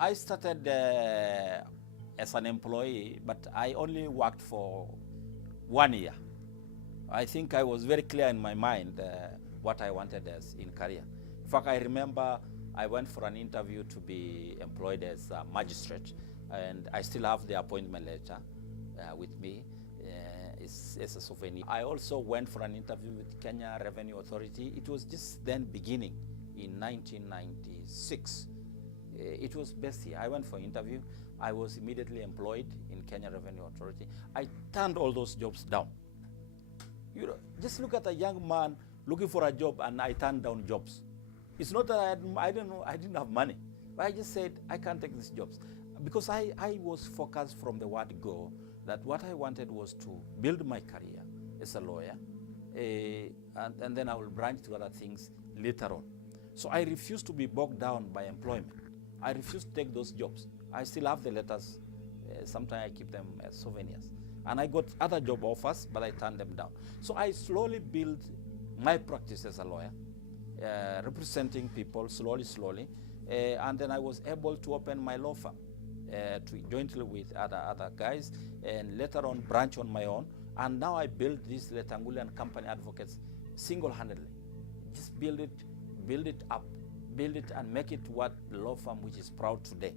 I started as an employee, but I only worked for 1 year. I think I was very clear in my mind what I wanted as in career. In fact, I remember I went for an interview to be employed as a magistrate, and I still have the appointment letter with me as a souvenir. I also went for an interview with Kenya Revenue Authority. It was just then beginning in 1996. It was best here. I went for interview. I was immediately employed in Kenya Revenue Authority. I turned all those jobs down. You know, just look at a young man looking for a job, and I turned down jobs. It's not that I didn't have money, but I just said I can't take these jobs because I was focused from the word go that what I wanted was to build my career as a lawyer, and then I will branch to other things later on. So I refused to be bogged down by employment. I refused to take those jobs. I still have the letters. Sometimes I keep them as souvenirs. And I got other job offers, but I turned them down. So I slowly built my practice as a lawyer, representing people slowly. And then I was able to open my law firm jointly with other guys, and later on branch on my own. And now I build this Letangule and Company Advocates single-handedly. Just build it up, build it and make it what the law firm which is proud today.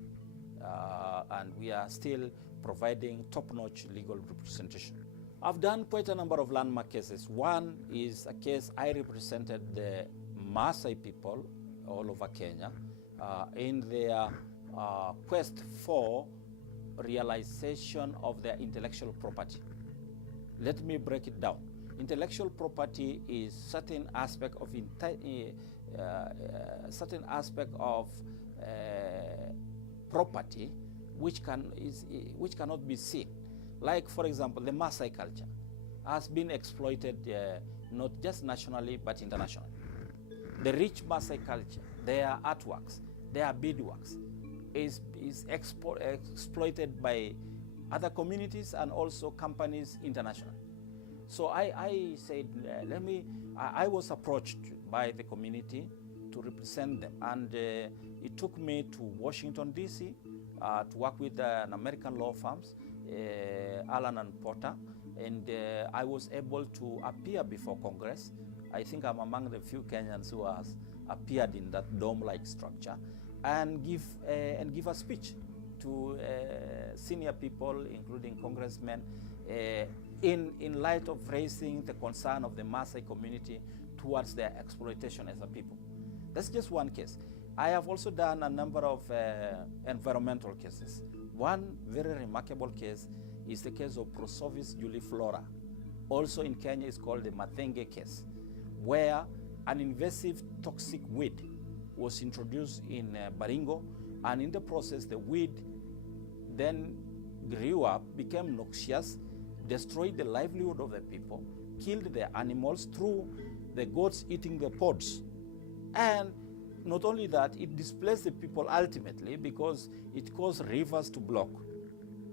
And we are still providing top-notch legal representation. I've done quite a number of landmark cases. One is a case I represented the Maasai people all over Kenya in their quest for realization of their intellectual property. Let me break it down. Intellectual property is certain aspect of property which cannot be seen. Like, for example, the Maasai culture has been exploited not just nationally but internationally. The rich Maasai culture, their artworks, their beadworks is exploited by other communities and also companies internationally. So I said, I was approached by the community to represent them, and it took me to Washington, D.C. To work with an American law firms, Allen and Porter, and I was able to appear before Congress. I think I'm among the few Kenyans who has appeared in that dome-like structure and give a speech to senior people, including congressmen, in light of raising the concern of the Maasai community towards their exploitation as a people. That's just one case. I have also done a number of environmental cases. One very remarkable case is the case of Prosovis juliflora. Also in Kenya is called the Mathenge case, where an invasive toxic weed was introduced in Baringo, and in the process the weed then grew up, became noxious, destroyed the livelihood of the people, killed the animals through the goats eating the pods. And not only that, it displaced the people ultimately because it caused rivers to block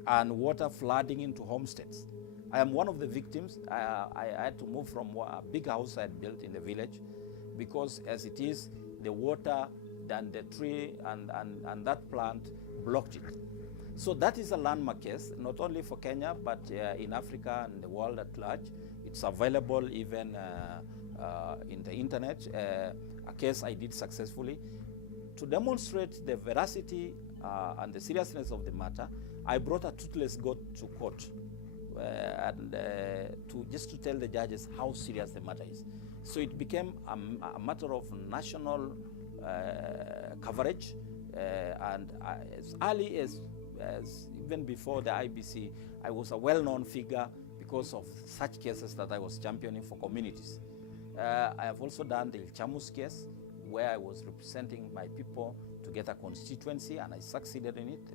and water flooding into homesteads. I am one of the victims. I had to move from a big house I had built in the village because as it is, the water and the tree and that plant blocked it. So that is a landmark case, not only for Kenya, but in Africa and the world at large. It's available even in the internet, a case I did successfully. To demonstrate the veracity and the seriousness of the matter, I brought a toothless goat to court just to tell the judges how serious the matter is. So it became a matter of national coverage, and as early as even before the IBC, I was a well-known figure because of such cases that I was championing for communities. I have also done the Ilchamus case, where I was representing my people to get a constituency, and I succeeded in it,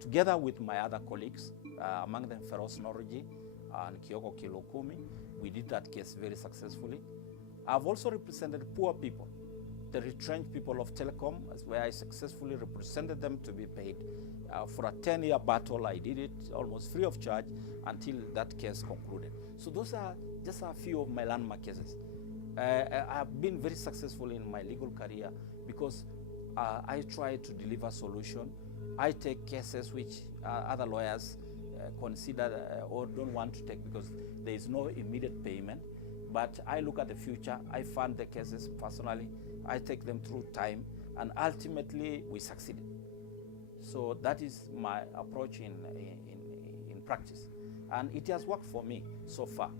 together with my other colleagues, among them Feroz Norji and Kioko Kilokumi. We did that case very successfully. I've also represented poor people, the retrenched people of telecom, where I successfully represented them to be paid. For a 10-year battle, I did it almost free of charge until that case concluded. So those are just a few of my landmark cases. I've been very successful in my legal career because I try to deliver solution I take cases which other lawyers consider or don't want to take because there is no immediate payment. But I look at the future, I fund the cases personally, I take them through time, and ultimately we succeeded. So that is my approach in practice. And it has worked for me so far.